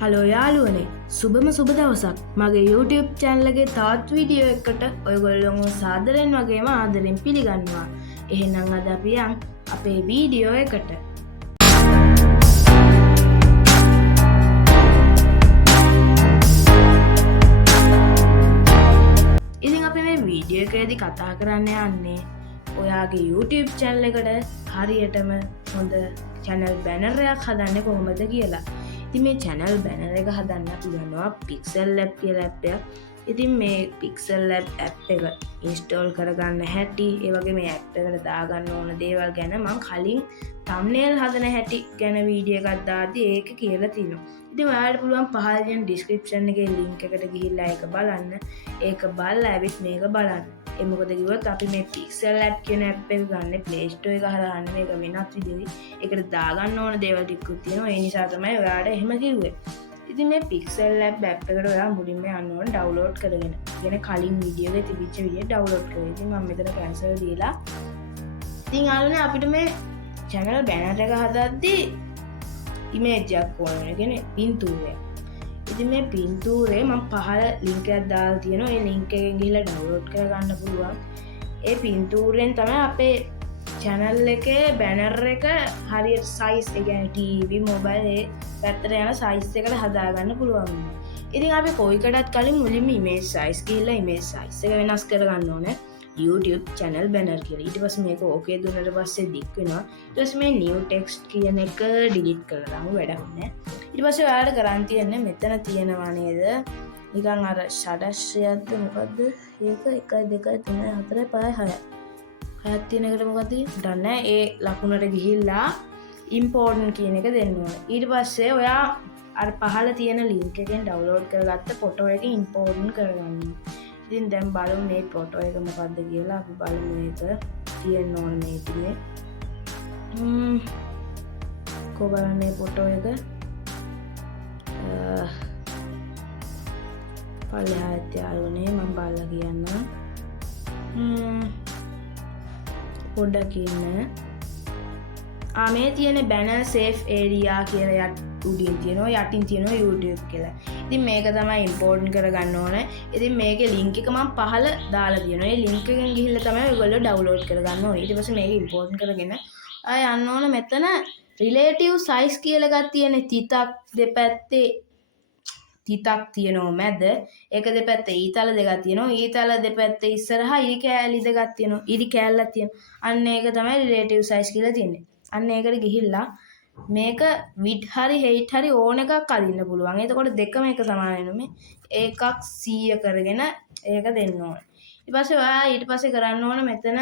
Hello යාළුවනේ සුබම සුබ දවසක් මගේ YouTube channel එකේ තවත් වීඩියෝ එකකට ඔයගොල්ලොන්ව සාදරයෙන් වගේම ආදරෙන් පිළිගන්නවා. එහෙනම් අද අපි යන් අපේ වීඩියෝ එකට. ඉතින් අපි මේ වීඩියෝ එකේදී කතා කරන්න යන්නේ ඔයාගේ YouTube channel එකට හරියටම හොඳ channel banner එකක් හදන්නේ කොහොමද කියලා. ඉතින් මේ channel banner එක හදන්න අපි ගන්නවා Pixel Lab කියලා app එකක්. ඉතින් මේ Pixel Lab app එක install කරගන්න හැටි, ඒ වගේ මේ app එකට දාගන්න ඕන දේවල් ගැන මම කලින් thumbnail හදන හැටි ගැන වීඩියෝ එකක් දාද්දි ඒක කියලා තියෙනවා. ඉතින් ඔයාලට පුළුවන් පහළ තියෙන description එකේ link එකට ගිහිල්ලා ඒක බලන්න. ඒක බලලා ඇවිත් මේක බලන්න. ඒ මොකද කිව්වොත් අපි මේ Pixel Lab කියන app එක ගන්න Play Store එක හරහා මේක වෙනත් විදිහට ඒකට දාගන්න ඕන දේවල් ටිකකුත් තියෙනවා. ඒ නිසා තමයි ඔයාලට එහෙම කිව්වේ. ඉතින් මේ Pixel Lab app එකට ඔයා මුලින්ම යන්න ඕන download කරගෙන. ඉතින් කලින් වීඩියෝ එකේ තිබිච්ච විදිහට download කරගන්න. ඉතින් මම මෙතන cancel දීලා. ඉතින් ආලනේ අපිට මේ channel banner එක හදද්දී image එකක් ඕන වෙන. කියන්නේ පින්තූරයක්. ඉතින් මේ පින්තූරේ මම පහළ link එකක් දාලා තියෙනවා. ඒ link එකෙන් ගිහිල්ලා download කරගන්න පුළුවන්. ඒ පින්තූරෙන් තමයි අපේ channel එකේ banner එක හරියට size එක කියන්නේ TV mobile ඒ පැත්තට යන size එකට හදාගන්න පුළුවන්. ඉතින් අපි කොයිකටත් කලින් මුලින්ම image size ගිහිල්ලා image size එක වෙනස් කරගන්න ඕනේ. YouTube channel banner කියලා. ඊට පස්සේ මේක okay දුන්නාට පස්සේ දික් වෙනවා. ඊට පස්සේ මේ new text කියන එක delete කරලා දාමු වැඩක් නැහැ. ඊට පස්සේ ඔයාලට කරන් තියන්නේ මෙතන තියෙනවා නේද? නිකන් අර ෂඩශ්‍රයක්ද මොකද්ද? ඒක 1 2 3 4 5 6. හයක් තියෙන එකට මොකද්ද? දන්නේ ඒ ලකුණට ගිහිල්ලා important කියන එක දෙන්න ඕනේ. ඊට පස්සේ ඔයා අර පහළ තියෙන link එකෙන් download කරගත්ත photo එක important කරගන්න. ඉතින් දැන් බලමු මේ photo එක මොකද්ද කියලා. අපි බලමු මේක තියෙන්න ඕනේ මේ ඉතිනේ. කො බලන්නේ photo එක. පල්ලෙහාට යාළුවනේ මම බලලා කියන්නම්. පොඩ්ඩක් ඉන්න. මේ තියෙන banner safe area කියලා උඩින් තියෙනවා, යටින් තියෙනවා YouTube කියලා. ඉතින් මේක තමයි important කරගන්න ඕනේ. ඉතින් මේකේ link එක මම පහළ දාලා තියෙනවා. ඒ link එකෙන් ගිහිල්ලා තමයි ඔයගොල්ලෝ download කරගන්න ඕනේ. ඊට පස්සේ මේක important කරගෙන ආය යන්න ඕනේ මෙතන relative size කියලා එකක් තියෙන තිතක් දෙපැත්තේ තිතක් තියෙනවා මැද. ඒක දෙපැත්තේ ඊතල දෙකක් තියෙනවා. ඊතල දෙපැත්තේ ඉස්සරහා ඉරි කෑලි දෙකක් තියෙනවා. ඉරි කෑල්ලක් තියෙනවා. අන්න ඒක තමයි relative size කියලා තියෙන්නේ. අන්න ඒකට ගිහිල්ලා මේක width හරි height හරි ඕන එකක් අදින්න පුළුවන්. එතකොට දෙකම එක සමාන වෙනවා. මේ එකක් 100 කරගෙන ඒක දෙන්න ඕනේ. ඊට පස්සේ ඔයා ඊට පස්සේ කරන්න ඕන මෙතන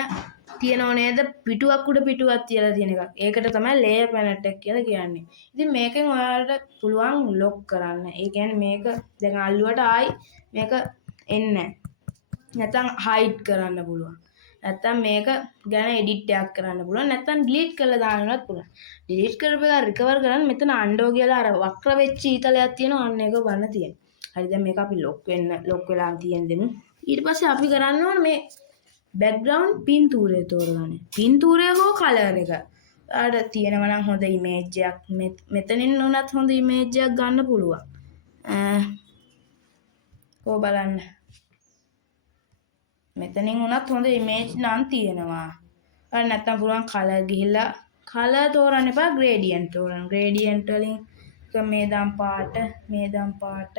තියෙනව නේද පිටුවක් උඩ පිටුවක් තියලා තියෙන එකක්. ඒකට තමයි layer palette එක කියලා කියන්නේ. ඉතින් මේකෙන් ඔයාලට පුළුවන් lock කරන්න. ඒ කියන්නේ මේක දැන් අල්ලුවට ආයි මේක එන්නේ නැත්නම් hide කරන්න පුළුවන්. නැත්නම් මේක ගැන edit එකක් කරන්න පුළුවන්. නැත්නම් delete කරලා දාන්නවත් පුළුවන්. delete කරපුවා recover කරන්න මෙතන undo කියලා අර වක්‍ර වෙච්ච ඊතලයක් තියෙනවා. අන්න ඒක බලන්න තියෙනවා. හරි දැන් මේක අපි lock වෙලා තියෙන දෙමු. ඊට පස්සේ අපි කරන්න ඕන මේ background පින්තූරය තෝරගන්න. පින්තූරය හෝ color එක. ඔයාලට තියෙනවා නම් හොඳ image එකක් මෙතනින් උනත් හොඳ image එකක් ගන්න පුළුවන්. කොහොම බලන්න. මෙතනින් උනත් හොඳ image නම් තියෙනවා. අර නැත්තම් පුළුවන් color ගිහිල්ලා color තෝරන්න එපා gradient තෝරන්න. gradient වලින් මේ දම් පාට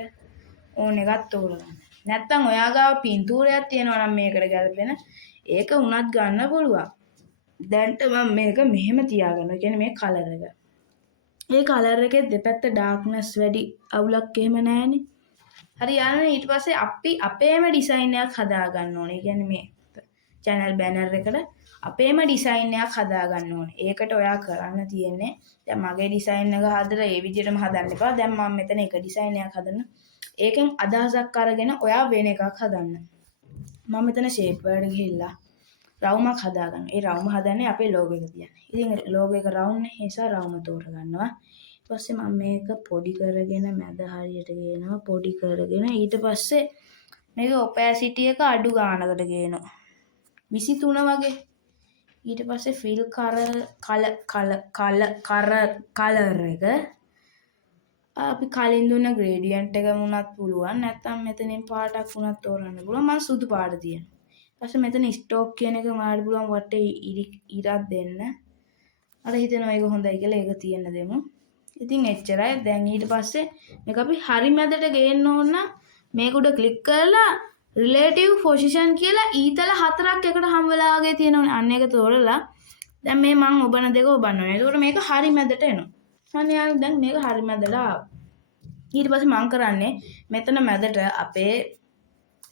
ඕන එකක් තෝරගන්න. නැත්තම් ඔයා ගාව පින්තූරයක් තියෙනවා නම් මේකට ගැලපෙන ඒක උනත් ගන්න පුළුවන්. දැන්ට මම මේක මෙහෙම තියාගන්නවා. ඒ කියන්නේ මේ color එක. මේ color එකේ දෙපැත්ත darkness වැඩි අවුලක් එහෙම නැහැනේ. හරි යන්නේ ඊට පස්සේ අපි අපේම ඩිසයින් එකක් හදා ගන්න ඕනේ. ඒ කියන්නේ මේ channel banner එකට අපේම ඩිසයින් එකක් හදා ගන්න ඕනේ. ඒකට ඔයා කරන්න තියෙන්නේ දැන් මගේ ඩිසයින් එක හදලා ඒ විදිහටම හදන්න එපා. දැන් මම මෙතන එක ඩිසයින් එකක් හදන්න. ඒකෙන් අදහසක් අරගෙන ඔයා වෙන එකක් හදන්න. මම මෙතන shape වලට ගිහිල්ලා රවුමක් හදා ගන්න. ඒ රවුම හදන්නේ අපේ logo එක තියන්නේ. ඉතින් logo එක රවුම් නේ. ඒ නිසා රවුම තෝරගන්නවා. ඊට පස්සේ මම මේක පොඩි කරගෙන මැද හරියට ගේනවා. පොඩි කරගෙන ඊට පස්සේ මේක opacity එක අඩු ගානකට ගේනවා. 23 වගේ. ඊට පස්සේ fill color එක අපි කලින් දුන්න ග්‍රේඩියන්ට් එක වුණත් පුළුවන් නැත්නම් මෙතනින් පාටක් වුණත් තෝරන්න පුළුවන් මම සුදු පාට තියෙනවා ඊට පස්සේ මෙතන ස්ටෝක් කියන එක මාරු පුළුවන් වටේ ඉරක් දෙන්න අර හිතෙනවා ඒක හොඳයි කියලා ඒක තියෙන්න දෙමු ඉතින් එච්චරයි දැන් ඊට පස්සේ මේක අපි හරි මැදට ගේන්න ඕන මේක උඩ ක්ලික් කරලා රිලේටිව් පොසිෂන් කියලා ඊතල හතරක් එකට හම් වෙලා වගේ තියෙනවනේ අන්න ඒක තෝරලා දැන් මේ මම ඔබන දෙක ඔබනවා ඒකට මේක හරි මැදට එනවා අනේ දැන් මේක හරි මැදට ආවා ඊට පස්සේ මම කරන්නේ මෙතන මැදට අපේ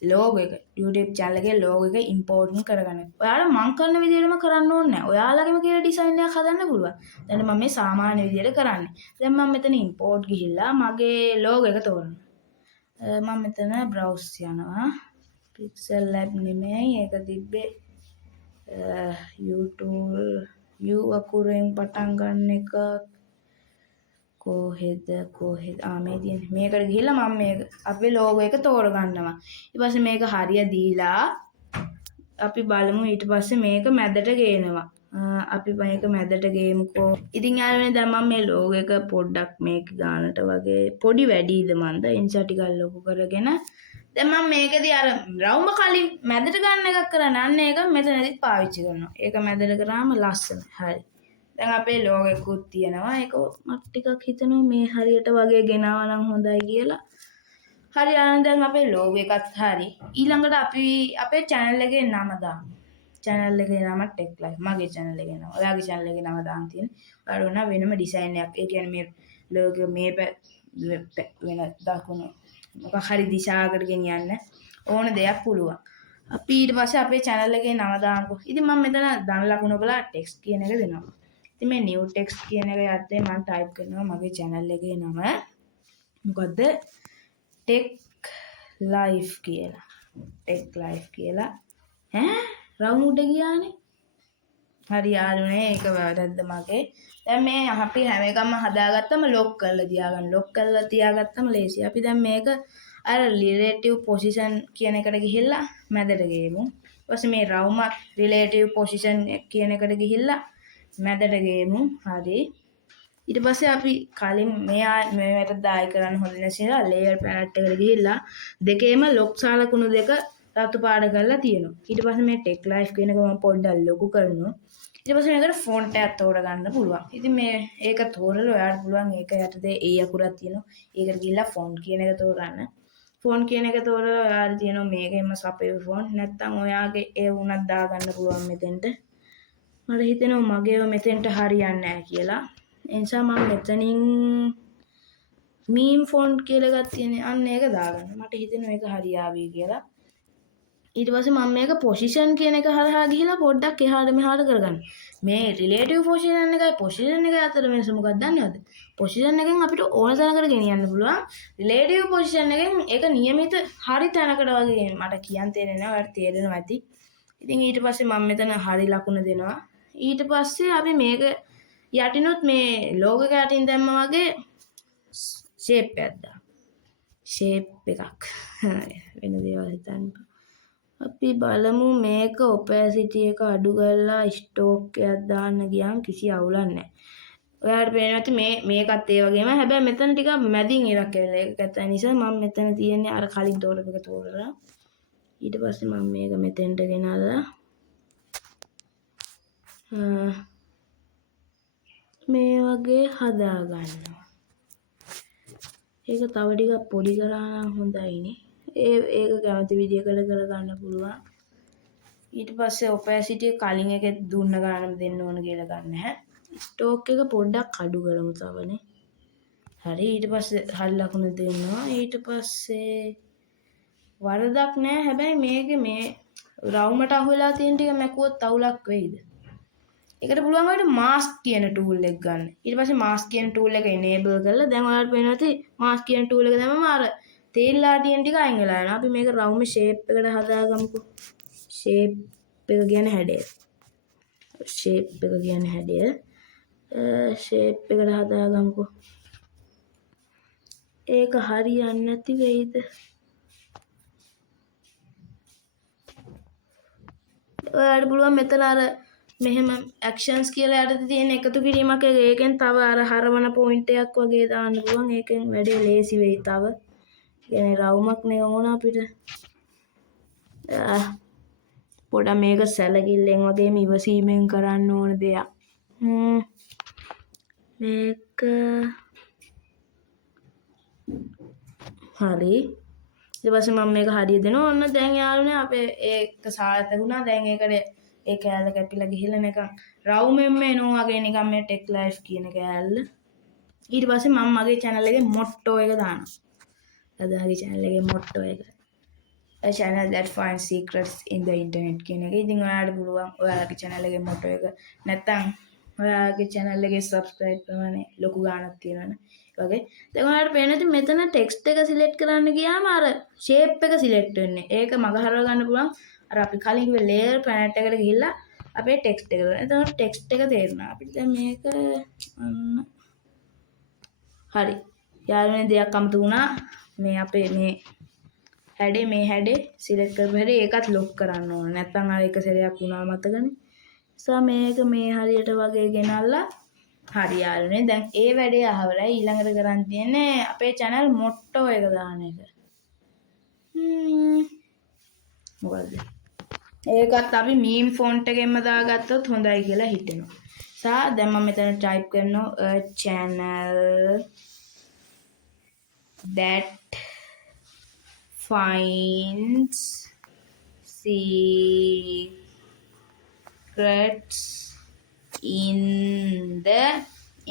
ලෝගෝ එක YouTube channel එකේ ලෝගෝ එක ඉම්පෝර්ට් කරගන්න. ඔයාලා මම කරන විදිහටම කරන්න ඕනේ නැහැ. ඔයාලගේම කියලා ඩිසයින් එකක් හදන්න පුළුවන්. දැන් මම මේ සාමාන්‍ය විදිහට කරන්නේ. දැන් මම මෙතන ඉම්පෝර්ට් ගිහිල්ලා මගේ ලෝගෝ එක තෝරනවා. මම මෙතන browse යනවා. Pixel Lab නෙමෙයි ඒක තිබ්බේ YouTube U අකුරෙන් පටන් ගන්න එක කොහෙද මේ තියෙන්නේ මේකට ගිහිල්ලා මම මේක අපේ ලෝගෝ එක තෝරගන්නවා ඊට පස්සේ මේක හරිය දීලා අපි බලමු ඊට පස්සේ මේක මැදට ගේනවා අපි මේක මැදට ගේමුකෝ ඉතින් යාළුවනේ දැන් මම මේ ලෝගෝ එක පොඩ්ඩක් මේක ගන්නට වගේ පොඩි වැඩිද මන්ද ඉන්සා ටිකක් ලොකු කරගෙන දැන් මම මේකදී අර රවුම කලින් මැදට ගන්න එකක් කරන්න අන්න ඒක මෙතනදිත් පාවිච්චි කරනවා ඒක මැදට කරාම ලස්සනයි හරි දැන් අපේ ලෝගෝ එකකුත් තියෙනවා ඒක මට ටිකක් හිතෙනවා මේ හරියට වගේ ගෙනාවා නම් හොඳයි කියලා හරි දැන් අපේ ලෝගෝ එකත් හරි ඊළඟට අපි අපේ channel එකේ නම දාමු channel එකේ නම Tech Life මගේ channel එකේ නම ඔයාගේ channel එකේ නම දාන්න තියෙන්නේ ඔයාලා උනා වෙනම ඩිසයින් එකක් ඒ කියන්නේ මේ ලෝගෝ මේ වෙන දකුණු මොකක් හරි දිශාවකට ගෙනියන්න ඕන දෙයක් පුළුවන් අපි ඊට පස්සේ අපේ channel එකේ නම දාමුකෝ ඉතින් මම මෙතන ධන ලකුණ බලලා text කියන එක දෙනවා ඉතින් මේ new text කියන එක යද්දී මම type කරනවා මගේ channel එකේ නම මොකද්ද Tech Life කියලා ඈ රවුම් උඩ ගියානේ හරි යාළුවනේ ඒක වැරද්ද මගේ දැන් මේ අපි හැම එකම හදාගත්තම ලොක් කරලා තියාගත්තම ලේසියි අපි දැන් මේක අර relative position කියන එකට ගිහිල්ලා මැදට ගේමු ඊට පස්සේ මේ රවුමත් relative position කියන එකට ගිහිල්ලා මැදට ගේමු හරි ඊට පස්සේ අපි කලින් මේවට දායි කරන්න හොඳ නැසිලා layer palette එකට ගිහිල්ලා දෙකේම ලොක් සාලකුණු දෙක රතු පාට කරලා තියෙනවා ඊට පස්සේ මේ Tech Life කියන එක මම පොඩ්ඩක් ලොකු කරනවා ඊට පස්සේ මේකට ෆොන්ට් එකක් තෝරගන්න පුළුවන් ඉතින් මේ ඒක තෝරලා ඔයාලට පුළුවන් ඒක යටතේ ඒ අකුරක් තියෙනවා ඒකට ගිහිල්ලා ෆොන්ට් කියන එක තෝරන්න ෆොන්ට් කියන එක තෝරලා ඔයාලට තියෙනවා මේකෙම සපේ ෆොන්ට් නැත්නම් ඔයාගේ ඒ වුණත් දාගන්න පුළුවන් මෙතෙන්ට මට හිතෙනවා මගේව මෙතෙන්ට හරියන්නේ නැහැ කියලා. ඒ නිසා මම මෙතනින් මීම් ෆොන්ට් කියලා එකක් තියෙන අන්න ඒක දාගන්න. මට හිතෙනවා ඒක හරියාවි කියලා. ඊට පස්සේ මම මේක පොසිෂන් කියන එක හරහා ගිහිලා පොඩ්ඩක් එහාට මෙහාට කරගන්න. මේ රිලේටිව් පොසිෂන් එකයි පොසිෂන් එකයි අතර වෙනස මොකක්ද දන්නවද? පොසිෂන් එකෙන් අපිට ඕන තැනකට ගෙනියන්න පුළුවන්. රිලේටිව් පොසිෂන් එකෙන් ඒක નિયમિત හරි තැනකට වගේ මට කියන්න තේරෙන්නේ නැහැ. ඔයාලට තේරෙනවා ඇති. ඉතින් ඊට පස්සේ මම මෙතන හරි ලකුණ දෙනවා. ඊට පස්සේ අපි මේක යටිනුත් මේ ලෝගෝ එක යටින් දැම්මා වගේ ෂේප් එකක් දාමු. ෂේප් එකක්. වෙන දේවල් හිතන්න. අපි බලමු මේක opacity එක අඩු කරලා ස්ටෝක් එකක් දාන්න ගියාම කිසි අවුලක් නැහැ. ඔයාලට පේනවා මේකත් ඒ වගේම හැබැයි මෙතන ටිකක් මැදින් ඉරක් කියලා ඒක ඇත්ත නිසා මම මෙතන තියන්නේ අර කලින් තෝරපු එක තෝරලා ඊට පස්සේ මම මේක මෙතෙන්ට ගෙනල්ලා මේ වගේ හදා ගන්නවා. ඒක තව ටිකක් පොඩි කරා නම් හොඳයිනේ. ඒක කැමති විදිහකට කරගන්න පුළුවන්. ඊට පස්සේ opacity කලින් එකේ දුන්න ගානම දෙන්න ඕන කියලා ගන්න නැහැ. ස්ටෝක් එක පොඩ්ඩක් අඩු කරමු තවනේ. හරි ඊට පස්සේ හරි ලකුණු දෙන්නවා. ඊට පස්සේ වරදක් නැහැ. හැබැයි මේකේ මේ රවුමට අහු වෙලා තියෙන ටික මැකුවොත් අවුලක් වෙයිද? ඒකට පුළුවන් වයිට මාස්ක් කියන ටූල් එක ගන්න. ඊට පස්සේ මාස්ක් කියන ටූල් එක enable කරලා දැන් ඔයාලට පේනවා ඇති මාස්ක් කියන ටූල් එක දැම්මම අර තේල් ලාටියෙන් ටික අයින් වෙලා යනවා. අපි මේක රවුම ෂේප් එකට හදාගමුකෝ. ෂේප් එක කියන්නේ හැඩය. ෂේප් එක කියන්නේ හැඩය. ෂේප් එකට හදාගමුකෝ. ඒක හරියන්නේ නැති වෙයිද? ඔයාලට පුළුවන් මෙතන අර මෙහෙම ඇක්ෂන්ස් කියලා යටතේ තියෙන එකතු කිරීමක් ඒකෙන් තව අර හරවන පොයින්ට් එකක් වගේ දාන්න පුළුවන්. ඒකෙන් වැඩේ ලේසි වෙයි තව. කියන්නේ රවුමක් නේ ඕන අපිට. පොඩ මේක සැලකිල්ලෙන් වගේම ඉවසීමෙන් කරන්න ඕන දෙයක්. මේක හරි. ඊට පස්සේ මම මේක හරිය දෙනවා. ඔන්න දැන් යාළුවනේ අපේ ඒක සාර්ථක වුණා. දැන් ඒකට ඒ කෑල්ල කැපිලා ගිහිල්ලා නිකන් රවුමෙන්ම එනවා වගේ නිකන් මේ ටෙක් ලයිෆ් කියන කෑල්ල. ඊට පස්සේ මම මගේ channel එකේ මොට්ටෝ එක දානවා. අදහගේ channel එකේ මොට්ටෝ එක. A channel that finds secrets in the internet කියන එක. ඉතින් ඔයාලට පුළුවන් ඔයාලගේ channel එකේ මොට්ටෝ එක නැත්තම් ඔයාලගේ channel එකේ subscribe ප්‍රමාණය ලොකු ගාණක් තියෙනවනේ. වගේ. දැන් ඔයාලට පේනවා ඉතින් මෙතන text එක select කරන්න ගියාම අර shape එක select වෙන්නේ. ඒක මග හරව ගන්න පුළුවන්. අර අපි කලින් කිව්වේ layer planet එකට ගිහිල්ලා අපේ text එක දාන්න. එතකොට text එක තේරුණා. අපිට දැන් මේක හරි. යාළුවනේ දෙයක් අමතක වුණා. මේ අපේ මේ හැඩේ select කරපු හැඩේ ඒකත් lock කරන්න ඕන. නැත්නම් අර එක සැරයක් වුණා මතකනේ. නිසා මේක මේ හරියට වගේ ගෙනල්ලා හරි යාළුවනේ දැන් ඒ වැඩේ අහවලා ඊළඟට කරන් තියෙන්නේ අපේ channel motto එක දාන එක. මොකද? ඒකත් අපි meme font එකෙන්ම දාගත්තොත් හොඳයි කියලා හිතෙනවා. සා දැන් මම මෙතන type කරනවා a channel that finds secrets in the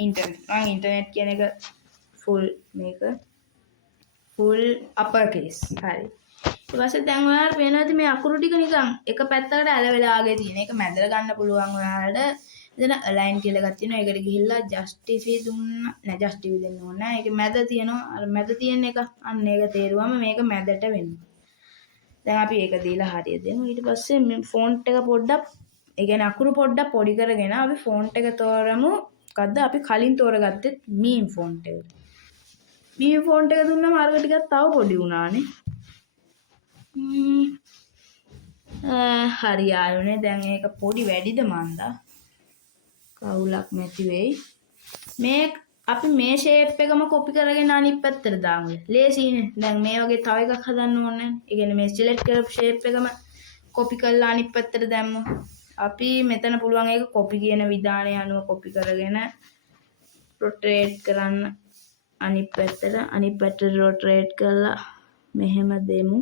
internet. internet කියන එක full මේක full uppercase. හරි. ඊට පස්සේ දැන් ඔයාලට පේනවාද මේ අකුරු ටික නිකන් එක පැත්තකට ඇලවෙලා ආගේ තියෙන. ඒක මැදලා ගන්න පුළුවන් ඔයාලට. එතන align කියලා එකක් තියෙනවා. ඒකට ගිහිල්ලා justify දුන්නා. නෑ justify දෙන්න ඕනේ නෑ. ඒක මැද තියෙනවා. අර මැද තියෙන එක. අන්න ඒක තේරුවම මේක මැදට වෙනවා. දැන් අපි ඒක දීලා හරිය දෙමු. ඊට පස්සේ මේ font එක පොඩ්ඩක් ඒ කියන්නේ අකුරු පොඩ්ඩක් පොඩි කරගෙන අපි font එක තෝරමු. මොකද්ද අපි කලින් තෝරගත්තේ meme font එක. meme font එක දුන්නම අරක ටිකක් තව පොඩි වුණානේ. හරි යාළුවනේ දැන් ඒක පොඩි වැඩිද මන්දා. කවුලක් නැති වෙයි. මේ අපි මේ shape එකම copy කරගෙන අනිත් පැත්තට දාමු. ලේසියිනේ. දැන් මේ වගේ තව එකක් හදන්න ඕනේ. ඒ කියන්නේ මේ select කරපු shape එකම copy කරලා අනිත් පැත්තට දැම්මු. අපි මෙතන පුළුවන් ඒක copy කියන විධානය අනුව copy කරගෙන rotate කරන්න අනිත් පැත්තට rotate කරලා මෙහෙම දෙමු.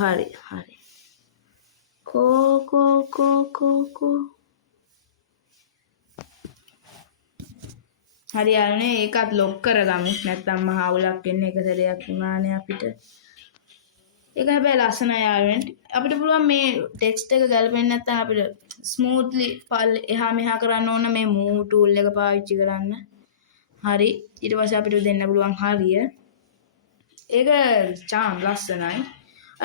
හරි. කෝ හරි යාළුවනේ ඒකත් ලොක් කරගමු. නැත්නම් මහා අවුලක් එන්නේ එක සැරයක් වුණානේ අපිට. ඒක හැබැයි ලස්සනයි යාළුවනේ. අපිට පුළුවන් මේ ටෙක්ස්ට් එක ගැලපෙන්නේ නැත්නම් අපිට ස්මූත්ලි එහා මෙහා කරන්න ඕන මේ move tool එක පාවිච්චි කරන්න. හරි. ඊට පස්සේ අපිට දෙන්න පුළුවන් හරිය. ඒක චාම් ලස්සනයි.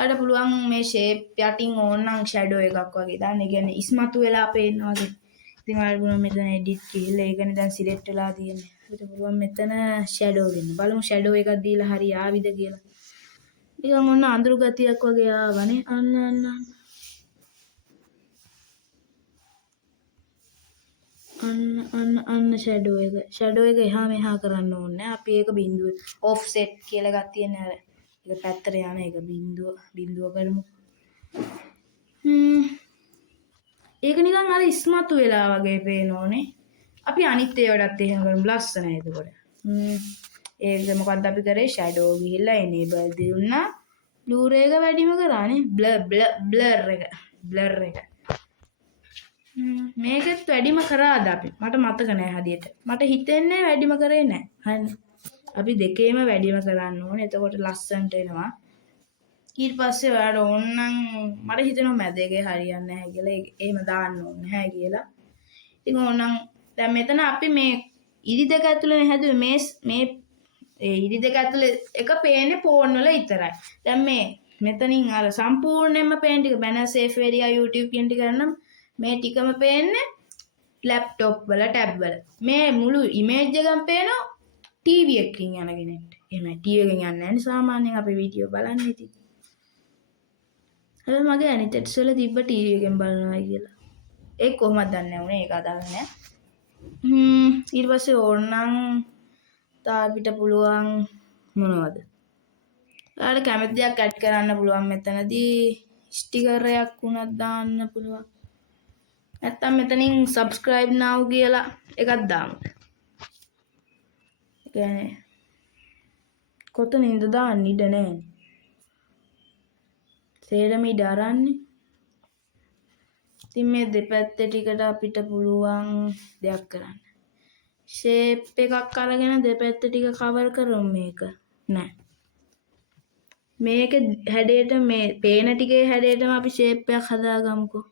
අර පුළුවන් මේ shape යටින් ඕනනම් shadow එකක් වගේ දාන්න. ඒ කියන්නේ ඉස්මතු වෙලා පේනවා වගේ. ඉතින් ඔයාලට පුළුවන් මෙතන edit කියලා ඒකනේ දැන් select වෙලා තියෙන්නේ. අපිට පුළුවන් මෙතන shadow දෙන්න. බලමු shadow එකක් දීලා හරි ආවිද කියලා. නිකන් ඔන්න අඳුරු ගතියක් වගේ ආවනේ. අන්න shadow එක. shadow එක එහා මෙහා කරන්න ඕනේ. අපි ඒක බිඳුව offset කියලා එකක් තියෙනවා. අර ඒක පැත්තට යන එක බිඳුව කරමු. ඒක නිකන් අර ඉස්මතු වෙලා වගේ පේනෝනේ. අපි අනිත් ඒවටත් එහෙම කරමු. ලස්සනයි එතකොට. ඒක මොකද්ද අපි කරේ? shadow ගිහිල්ලා enable දුන්නා. blur එක වැඩිම කරානේ. blur එක. මේකෙත් වැඩිම කරාද අපි? මට මතක නෑ හදියට. මට හිතෙන්නේ වැඩිම කරේ නෑ. හරිනේ. අපි දෙකේම වැඩිම කරන්න ඕනේ. එතකොට ලස්සනට එනවා. ඊට පස්සේ ඔයාලට ඕනනම් මට හිතෙනවා මැද එකේ හරියන්නේ නැහැ කියලා. එහෙම දාන්න ඕනේ නැහැ කියලා. ඉතින් ඕනනම් දැන් මෙතන අපි මේ ඉරි දෙක ඇතුලේ හැදුවේ මේ ඉරි දෙක ඇතුලේ එක පේන්නේ ෆෝන් වල විතරයි. දැන් මේ මෙතනින් අර සම්පූර්ණයෙන්ම පේන ටික banner safe area YouTube කියන ටික කරනම් මේ ටිකම පේන්නේ laptop වල tab වල. මේ මුළු image එකම පේනවා TV එකකින් යන කෙනෙක්ට. එහෙමයි TV එකෙන් යන්නේ නැහැ සාමාන්‍යයෙන් අපි වීඩියෝ බලන්නේ ඉතින්. හැබැයි මගේ අනිත් ඇට්ස් වල තිබ්බ TV එකෙන් බලනවා කියලා. ඒක කොහොමද දන්නේ උනේ ඒක අදාළ නැහැ. ඊට පස්සේ ඕනනම් තා අපිට පුළුවන් මොනවද? ඔයාලට කැමති දෙයක් ඇඩ් කරන්න පුළුවන් මෙතනදී ස්ටිකර් එකක් වුණත් දාන්න පුළුවන්. නැත්තම් මෙතනින් subscribe now කියලා එකක් දාමු. ඒ කියන්නේ කොතනින්ද දාන්නේ ඉඩ නැහැ. සේරම ඉඩ අරන්නේ. ඉතින් මේ දෙපැත්තේ ටිකට අපිට පුළුවන් දෙයක් කරන්න. ෂේප් එකක් අරගෙන දෙපැත්ත ටික කවර් කරමු මේක. නෑ. මේක හැඩයට මේ පේන ටිකේ හැඩයටම අපි ෂේප් එකක් හදාගමුකෝ.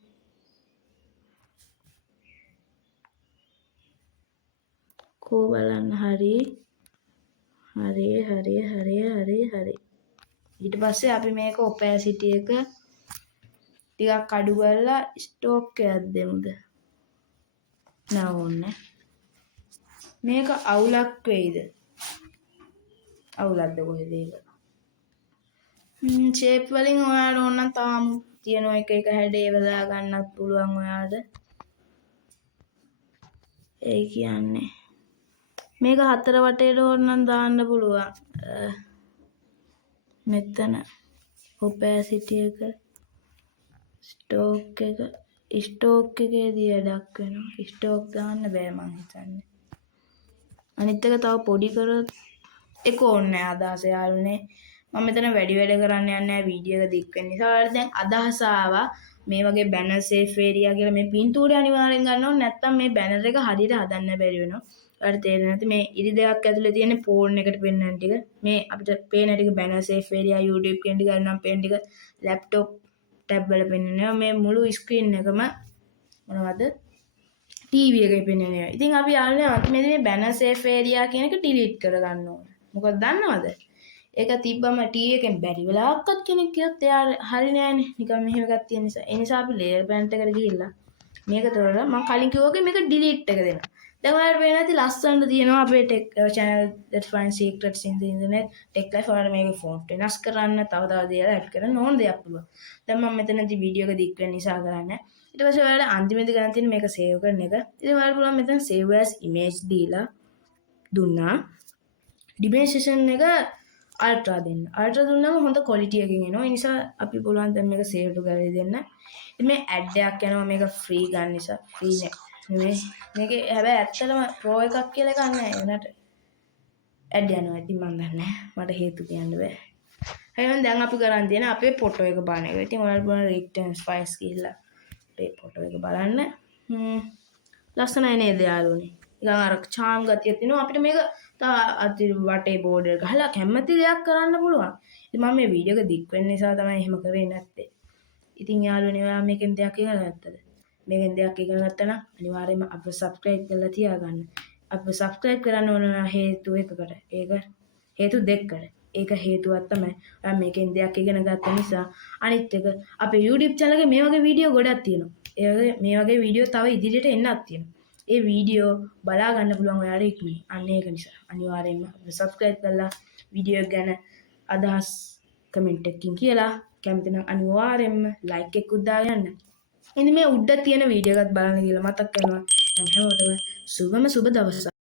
කෝ බලන්න හරි. ඊට පස්සේ අපි මේක opacity එක ටිකක් අඩු කරලා ස්ටෝක් එකක් දෙමුද? නෑ ඕනේ. මේක අවුලක් වෙයිද? අවුලක්ද කොහෙද ඒක? ෂේප් වලින් ඔයාලා ඕනනම් තාම තියෙන එක හැඩේ වදා ගන්නත් පුළුවන් ඔයාලට. ඒ කියන්නේ මේක හතර වටේට ඕනනම් දාන්න පුළුවන්. මෙතන opacity එක ස්ටෝක් එකේදී වැඩක් වෙනවා. ස්ටෝක් දාන්න බෑ මං හිතන්නේ. අනිත් එක තව පොඩි කරොත් ඒක ඕනේ අදහස යාළුනේ. මම මෙතන වැඩි වැඩ කරන්න යන්නේ නැහැ වීඩියෝ එක දික් වෙන නිසා. ඔයාලට දැන් අදහස ආවා මේ වගේ බැනර් සේෆ් ඒරියා කියලා මේ පින්තූරය අනිවාර්යෙන් ගන්න ඕනේ. නැත්නම් මේ බැනර් එක හරියට හදන්න බැරි වෙනවා. ඔයාලට තේරෙන්නේ නැති මේ ඉරි දෙකක් ඇතුලේ තියෙන ෆෝන් එකට පෙන්වන ටික මේ අපිට පේන ටික බැනර් සේෆ් ඒරියා YouTube කියන ටික නම් පේන ටික ලැප්ටොප් ටැබ් වල පෙන්වනවා. මේ මුළු ස්ක්‍රීන් එකම මොනවද ටීවී එකේ පෙන්වනවා. ඉතින් අපි යාළුවනේ අන්තිමේදී මේ බැනර් සේෆ් ඒරියා කියන එක ඩිලීට් කරගන්න ඕනේ. මොකද දන්නවද? ඒක තිබ්බම ටීවී එකෙන් බැරි වෙලාවක්වත් කෙනෙක් කියොත් එයා හරි නෑනේ. නිකන් මෙහෙම එකක් තියෙන නිසා. ඒ නිසා අපි ලේයර් ප්ලැන්ට් එකට ගිහිල්ලා මේක තෝරලා මම කලින් කිව්වා වගේ මේක ඩිලීට් එක දෙනවා. දැන් ඔයාලට පේන ඇති ලස්සනට තියෙනවා අපේ tech channel Let's Find Secrets in the Internet tech life. ඔයාලට මේක ෆොන්ට් වෙනස් කරන්න තව දේවල් ඇඩ් කරන්න ඕන දෙයක් පුළුවන්. දැන් මම මෙතනදී වීඩියෝ එක දික් වෙන නිසා කරන්නේ. ඊට පස්සේ ඔයාලට අන්තිමේදී ගන්න තියෙන මේක සේව් කරන එක. ඉතින් ඔයාලට පුළුවන් මෙතන save as image දීලා දුන්නා. dimension එක අල්ට්‍රා දෙන්න. අල්ට්‍රා දුන්නම හොඳ ක්වොලිටි එකකින් එනවා. ඒ නිසා අපි පුළුවන් දැන් මේක සේව් ටු ගැලරි දෙන්න. ඉතින් මේ ඇඩ් එකක් යනවා මේක ෆ්‍රී ගන්න නිසා. ෆ්‍රී නේ. මේකේ හැබැයි ඇත්තටම ප්‍රෝ එකක් කියලා එකක් නැහැ. ඒනට ඇඩ් යනවා. ඉතින් මම දන්නේ නැහැ. මට හේතු කියන්න බෑ. එහෙනම් දැන් අපි කරන් තියෙන අපේ ෆොටෝ එක බලන එක. ඉතින් ඔයාලා බලන්න returns files ගිහිල්ලා අපේ ෆොටෝ එක බලන්න. ලස්සනයි නේද යාළුවනේ? නිකන් අර charm ගතිය තියෙනවා. අපිට මේක අති වටේ බෝඩර් ගහලා කැමති දෙයක් කරන්න පුළුවන්. ඉතින් මම මේ වීඩියෝ එක දික් වෙන්න නිසා තමයි එහෙම කරේ නැත්තේ. ඉතින් යාළුවනේ ඔයා මේකෙන් දෙයක් ඉගෙන ගත්තද? මේකෙන් දෙයක් ඉගෙන ගත්තා නම් අනිවාර්යයෙන්ම අපිට subscribe කරලා තියාගන්න. අපිට subscribe කරන්න ඕන හේතු එකකට. ඒක හේතු දෙකකට. ඒක හේතුවක් තමයි ඔයා මේකෙන් දෙයක් ඉගෙන ගත්ත නිසා. අනිත් එක අපේ YouTube channel එකේ මේ වගේ වීඩියෝ ගොඩක් තියෙනවා. මේ වගේ වීඩියෝ තව ඉදිරියට එන්නත් තියෙනවා. ඒ වීඩියෝ බලා ගන්න පුළුවන් ඔයාලට ඉක්මනින්. අන්න ඒක නිසා අනිවාර්යයෙන්ම අපිට subscribe කරලා වීඩියෝ ගැන අදහස් කමෙන්ට් එකකින් කියලා කැමති නම් අනිවාර්යයෙන්ම like එකක් දාලා යන්න. ඉතින් මේ උඩ තියෙන වීඩියෝ එකත් බලන්න කියලා මතක් කරනවා. හැමෝටම සුබ දවසක්.